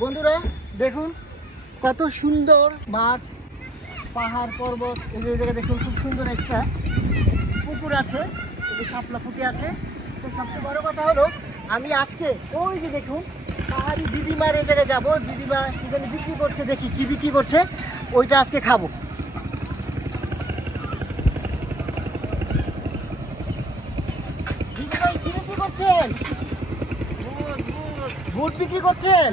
বন্ধুরা দেখুন কত সুন্দর মাঠ, পাহাড়, পর্বত। এই জায়গায় দেখুন খুব সুন্দর একটা পুকুর আছে, শাপলা ফুটে আছে। তো সবচেয়ে বড় কথা হলো আমি আজকে ওই যে দেখুন পাহাড়ি দিদিমার এই জায়গায় যাবো। দিদিমা কি জানি বিক্রি করছে, দেখি কি বিক্রি করছে, ওইটা আজকে খাবো। দিদিভাই কি বিক্রি করছেন? বুট বিক্রি করছেন?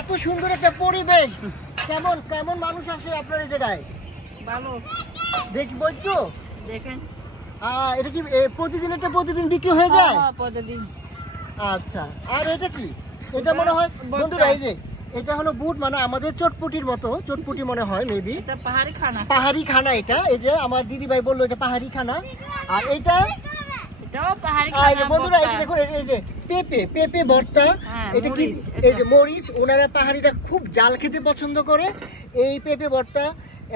এত সুন্দর একটা পরিবেশ, কেমন কেমন মানুষ আসে আপনার এই জায়গায়? ভালো দেখবো একটু দেখেন। এটা কি প্রতিদিন এটা প্রতিদিন বিক্রি হয়ে যায়? প্রতিদিন। আচ্ছা, আর এটা কি? এটা মনে হয় বন্ধুরা এই যে এটা হলো বুট, মানে আমাদের চটপটির মতো, চটপটি মনে হয় মেবি। এটা পাহাড়ি খানা। পাহাড়ি খানা এটা, এই যে আমার দিদি ভাই বললো এটা পাহাড়ি খানা। আর এটা এটাও পাহাড়ি খানা। বন্ধুরা এই যে দেখুন এই যে পেঁপে, পেঁপে ভর্তা। এটা কি? এই যে মরিচ, ওনারা পাহাড়িটা খুব জাল খেতে পছন্দ করে। এই পেঁপে ভর্তা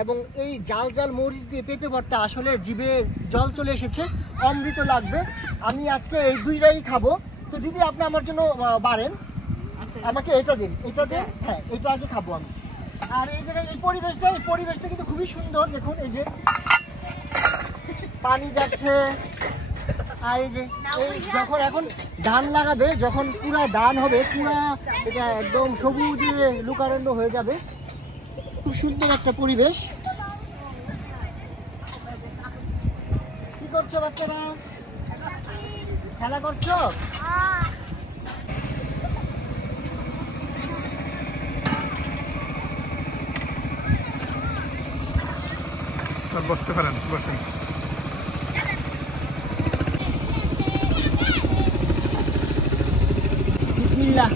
এবং এই জাল জাল মরিচ দিয়ে পেঁপে ভর্তা, আসলে জিভে জল চলে এসেছে, অমৃত লাগবে। আমি আজকে এই দুইটাই খাবো। তো দিদি আপনি আমার জন্য বাড়েন, আমাকে এটা দিন, এটা দিন। হ্যাঁ, এটা আগে খাবো আমি। আর এই জায়গায় এই পরিবেশটা কিন্তু খুবই সুন্দর। দেখুন এই যে পানি যাচ্ছে, আর এই যে যখন এখন ধান লাগাবে, যখন পুরা ধান হবে, পুরা এটা একদম সবুজে লুকারণ্য হয়ে যাবে। খুব সুন্দর একটা পরিবেশ। কি করছো বাচ্চারা? খেলা করছো? স্যার বসতে পারেন, বসেন। বিসমিল্লাহ।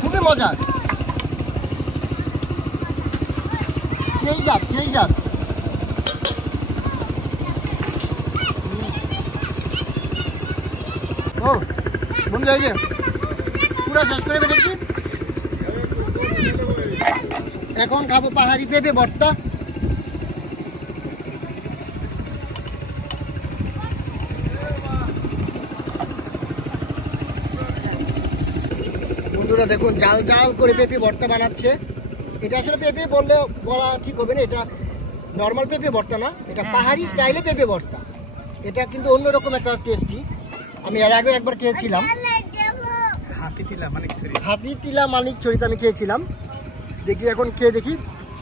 খুবই মজার, সেই যাক সেই যাক। ও বন্ধু এই যে পুরা শেষ করে ফেলেছি। এখন খাবো পাহাড়ি পেঁপে ভর্তা। বন্ধুরা দেখুন জাল জাল করে পেঁপে ভর্তা বানাচ্ছে। এটা আসলে পেঁপে বললে বলা ঠিক হবে না, এটা নর্মাল পেঁপে ভর্তা না, এটা পাহাড়ি স্টাইলে পেঁপে ভর্তা। এটা কিন্তু অন্যরকম একটা টেস্টি। আমি এর আগে একবার খেয়েছিলাম, হাতিটিলা মানিকছড়িতে আমি খেয়েছিলাম। দেখি এখন খেয়ে দেখি।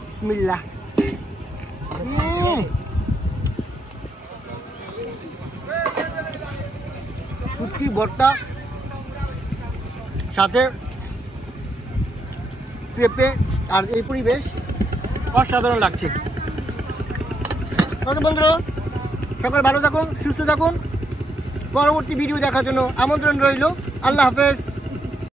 বিসমিল্লাহ। শুটকি ভর্তা সাথে পেঁপে আর এই পরিবেশ অসাধারণ লাগছে। বন্ধুরা সকাল ভালো থাকুন, সুস্থ থাকুন। পরবর্তী ভিডিও দেখার জন্য আমন্ত্রণ রইল। আল্লাহ হাফেজ।